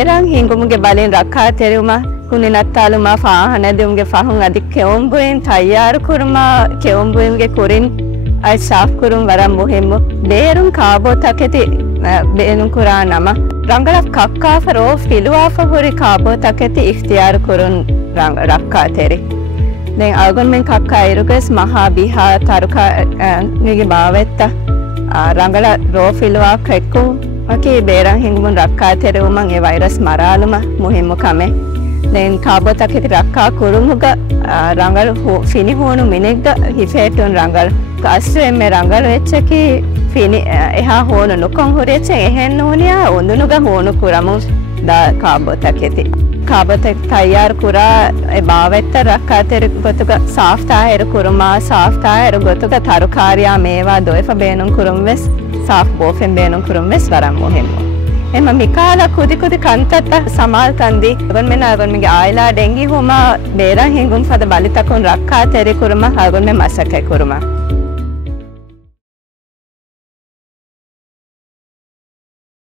ಬೇರಂ ಹಿಂಗುಮ್ಗೆ ಬಲಿನ್ ರಕ್ಕಾ ತೆರಿಯುಮ ಹುನಿನತ್ತಾಲುಮ ಫಾಹನದುಮ್ಗೆ ಫಹುಂ ಅದಿ ಕೆವಂಬುಯಿನ್ ತಯ್ಯಾರು ಕುರುಮ ಕೆವಂಬುಯಿನ್ಗೆ ಕುರಿನ್ ಐ ಸಾಫ್ ಕುರುಂ ವರಂ ಮುಹಿಮ್ಮು ಬೇರುಂ ಕಾಬೋ ತಕೆತಿ ಬೇನುಂ ಕುರಾ ನಮ ರಂಗಳ ಕಕ್ಕಾಫ ರೋ ಫಿಲುವಾಫ ಹುರಿ ಕಾಬೋ ತಕೆತಿ ಇಖ್ತಿಯಾರು ಕುರುನ್ ರಕ್ಕಾ ತೆರಿ දැන් අගොන් මෙන් කක්කා ඉරුකස් මහා බිහා තරුකා නිගේ බාවෙත්ත රංගල රෝෆිලුවා ක්‍රෙක්කු මකි බේරන් හිඟුමුන් රක්කා තෙරුමන් ඒ වෛරස් මරාලුම මුහිම්මු කමෙ දැන් කාබෝතක් හිති රක්කා කුරුමුග රංගල ෆිනි හෝනු මිනෙක්ද හිෆේටුන් රංගල අස්රෙන් මේ රංගල වෙච්චකි ෆිනි එහා හෝනු නුකොන් හොරෙච්ච එහෙන් නෝනියා ඔඳුනුග හෝනු කුරමු දා කාබෝතක් හිති කාබතක් තයාර කුරා ඒ බාවෙත්ත රක්කා තෙර ගොතුක සාෆ්තායර කුරුමා සාෆ්තායර ගොතුක තරුකාරියා මේවා දොයෆ බේනුම් කුරුම් වෙස් සාෆ් බෝෆෙන් බේනුම් කුරුම් වෙස් වරම් මොහෙම්ම එම මිකාලා කුදි කුදි කන්තත්ත සමාල් තන්දි ගොන් මෙන්න ගොන් මිගේ ආයිලා ඩෙන්ගි හොමා බේරන් හිඟුම් ෆද බලිතකුන් රක්කා තෙරි කුරුමා ගොන් මෙ මසකේ කුරුමා